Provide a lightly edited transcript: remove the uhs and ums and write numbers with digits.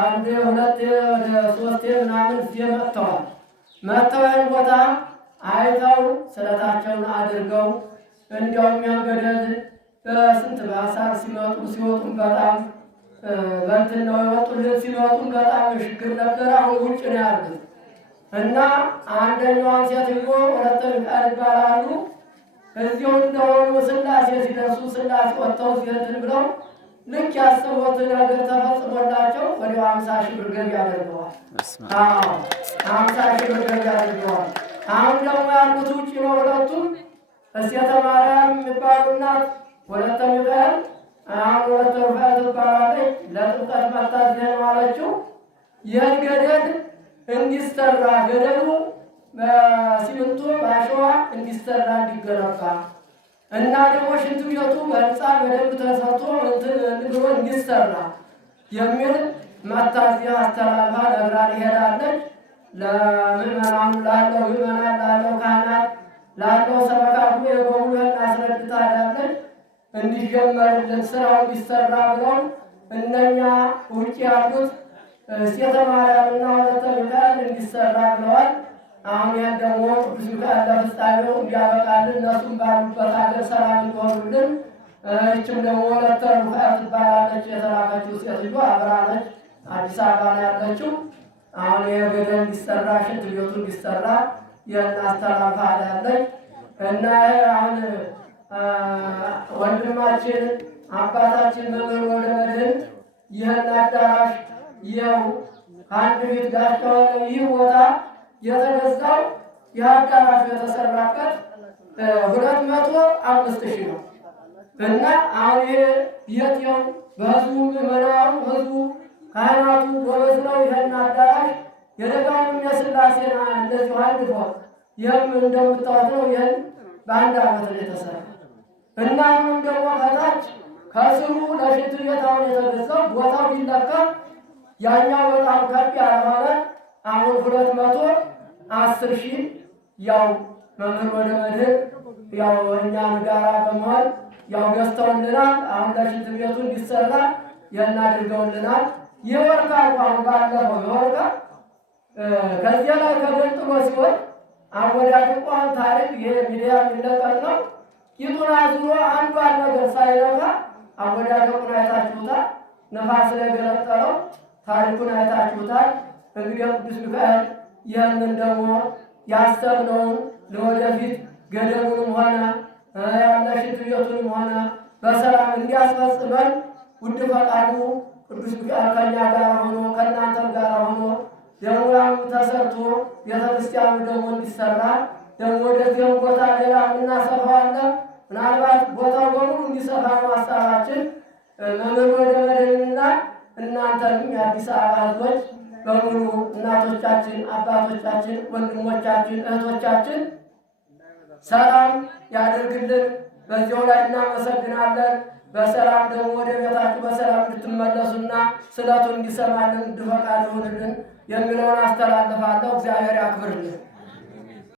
አንድ ሁለት ወደ ሶስት ምናምን መጥተዋል። መጥተው ያን ቦታ አይተው ስለታቸውን አድርገው እንዲያውም ያንገደል በስንት በአሳር ሲመጡ ሲወጡም በጣም በእንትን ነው የወጡልን። ሲመጡም በጣም ችግር ነበር። አሁን ውጭ ነው ያሉት እና አንደኛዋን ሴትዮ ወለተ ሚካኤል ይባላሉ። እዚሁ እንደሆኑ ስላሴ ሲደርሱ ስላሴ ወጥተው ሲሄድን ብለው ልክ ያሰቡት ነገር ተፈጽሞላቸው ወዲያው 50 ሺህ ብር ገቢ ያደርገዋል። 50 ሺህ ብር ገቢ ያደርገዋል። አሁን ደግሞ ያሉት ውጭ ነው ሁለቱም። እሴተ ማርያም የሚባሉ እናት ወለተ ሚካኤል አሁን ወለተ ሩፋኤል ትባላለች። ለጥምቀት መጣት ነው አለችው። ይህን ገደል እንዲሰራ ገደሉ በሲሚንቶ በአሸዋ እንዲሰራ እንዲገነባ እና ደግሞ ሽንት ቤቱ በህንፃ በደንብ ተሰርቶ ብሎ እንዲሰራ የሚል መታዚያ አስተላልፋ ነግራን ሄዳለች። ለምዕመናኑ ላለው ምዕመናን ላለው ካህናት ላለው ሰበካ ሁሉ የበሙሉ አስረድታ ሄዳለች። እንዲጀመርልን ስራው እንዲሰራ ብለው እነኛ ውጭ ያሉት እሴተ ማርያምና ወለተ ሚካኤል እንዲሰራ ብለዋል። አሁን ያን ደግሞ ቅዱስ ሚካኤል ለፍጻሜው እንዲያበቃልን እነሱም ባሉበት ሀገር ሰላም እንዲሆኑልን። ይችም ደግሞ ወለተ ሩፋኤል ትባላለች። የተላከችው ሴትዮ አብራነች አዲስ አበባ ነው ያለችው። አሁን የገደል እንዲሰራ ሽንት ቤቱ እንዲሰራ የናስተላልፋ አላለች እና አሁን ወንድማችን አባታችን መምህር ወልደ መድኅን ይህን አዳራሽ ይኸው አንድ ቤት ጋሻው ይህ ቦታ የተገዛው የአዳራሹ የተሰራበት 205,000 ነው እና አሁን ይሄ ቤት ይኸው በህዝቡ ምዕመናኑ ህዝቡ ካህናቱ ጎበዝ ነው። ይህን አዳራሽ የደጋውን የሥላሴና እንደዚሁ አድርጎ ይህም እንደምታወት ነው። ይህን በአንድ ዓመት ነው የተሰራ እና አሁንም ደግሞ ከታች ከስሩ ለሽንት ቤት አሁን የተገዛው ቦታው ቢለካ ያኛው በጣም ከፍ ያልሆነ አሁን 210,000 ያው መምህር ወልደ መድኅን ያው እኛን ጋራ በመሆን ያው ገዝተውልናል። አሁን ለሽንት ቤቱ እንዲሰራ ያናድርገውልናል። የወርቃ አሁን ባለፈው የወርቃ ከዚያ ላይ ከገንጥሎ ሲሆን አወዳድቋን ታሪክ የሚዲያ የሚለቀቅ ነው። ቂጡን አዝሮ አንዷን ነገር ሳይነካ አወዳድቁን አይታችሁታል። ነፋስ ስለገለጠለው ታሪኩን አይታችሁታል። እንግዲህ ቅዱስ ሚካኤል ይህንን ደግሞ ያሰብነውን ለወደፊት ገደሉንም ሆነ ያለ ሽንት ቤቱንም ሆነ በሰላም እንዲያስፈጽመን ውድ ፈቃዱ ቅዱስ ሚካኤል ከእኛ ጋር ሆኖ ከእናንተም ጋር ሆኖ ደሙያም ተሰርቶ ቤተክርስቲያኑ ደግሞ እንዲሰራ ደግሞ ወደዚህም ቦታ ሌላ እናሰፋዋለን። ምናልባት ቦታው በሙሉ እንዲሰፋ ነው ሀሳባችን። መምህር ወልደ መድኅንና እናንተንም የአዲስ አበባ ሕዝቦች በሙሉ እናቶቻችን፣ አባቶቻችን፣ ወንድሞቻችን፣ እህቶቻችን ሰላም ያደርግልን። በዚያው ላይ እናመሰግናለን። በሰላም ደግሞ ወደ ቤታችሁ በሰላም እንድትመለሱና ስለቱን እንዲሰማልን እንድፈቃድ ይሁንልን የሚለውን አስተላልፋለሁ። እግዚአብሔር ያክብርልን።